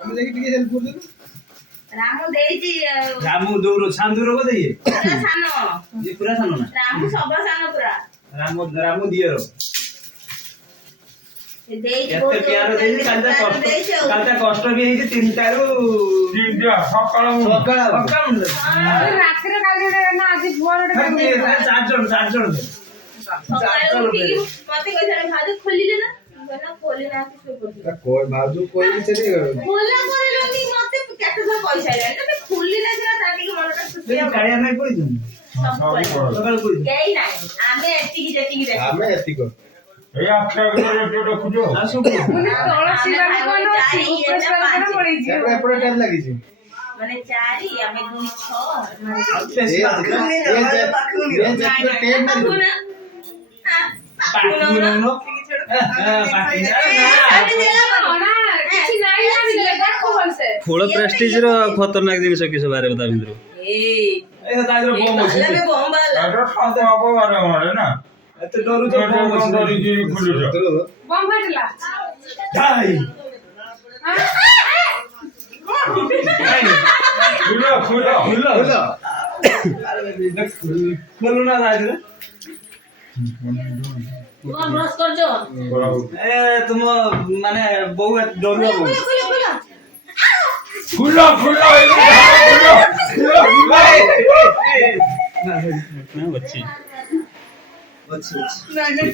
আমি দেখি ଟିକେ হেল্প করুন। রামু ଦେଇଛି ରାମୁ ଦୌର ସାନ୍ଦୁର ବୋଧେ ଇଏ ପୁରା ସାନ ଇଏ ପୁରା ସାନ ନା ରାମୁ ସବା ସାନ ପୁରା ରାମୁ ଦିଅର ଦେଇଛି ଏତେ ପ୍ୟାର ଦେଇଛି କାଲଟା କଷ୍ଟ ବି ହେଇଛି ତିନିଟାରୁ ସକାଳ ରାତିରେ କାଲି ନା ଆଜି ଭୋର ଚାରି ଜଣ ସକାଳୁ ଉଠିକି ମତେ କହିଥିଲେ ଭାଉଜ ଖୋଲିଲେ ନା କହିଲା ଖୋଲି ନାହାନ୍ତି ଶୋଇପଡିଥିଲେ କୋଇ ଭାଉଜ କୋଇ ଚଲି ଗयो ଖୋଲା କରିଲନି ମତେ କେତେ ଥର କହିସାରିଲାଣି ତମେ ଖୋଲିଲେ ସିନା ତା ଟିକେ ମନଟା ଖୁସି ହବ କାଳିଆ ନାଇଁ କହିଛୁ ସକାଳୁ କହିଛୁ କେହି ନାହିଁ ଆମେ ଏତିକି ଯେତିକି ଦେଖୁ ଆମେ ଏତିକ এই আচ্ছা রেডিও দেখুছো ଆଉ ସବୁ ତଳ ଶିରାରେ କଣ ଅଛି ଉପର ଶିରାରେ ପଳେଇଛି ଏପଟେ ଟାଇମ୍ ଲାଗିଛି ମାନେ 4 ଆମେ 2 6 ଆଉ ବେଶୀ ଟାଇମ୍ କିଛି ନାହିଁ ଦେଖ ଭଲସେ ଫୁଳ ପ୍ରେଷ୍ଟିଜ ର ଖତରନାକ ଜିନିଷ କିସ ବାହାରେ ତା ଭିତରୁ এটা সব অপবাদ আমারে না ଏତେ ଡରୁଛ ডরিকি খুলুছো ବମ୍ ଫାଟିଲା খুলো খুলো ଖୋଲୁ ନା ରାଜରେ ତୁମ ବ୍ରଶ କରજો ଏ ତୁମ ମାନେ ବୋଉ ଡରୁଆ ବୋଉ খুলো খুলো ଅଛି ଅଛି ନାଇଁ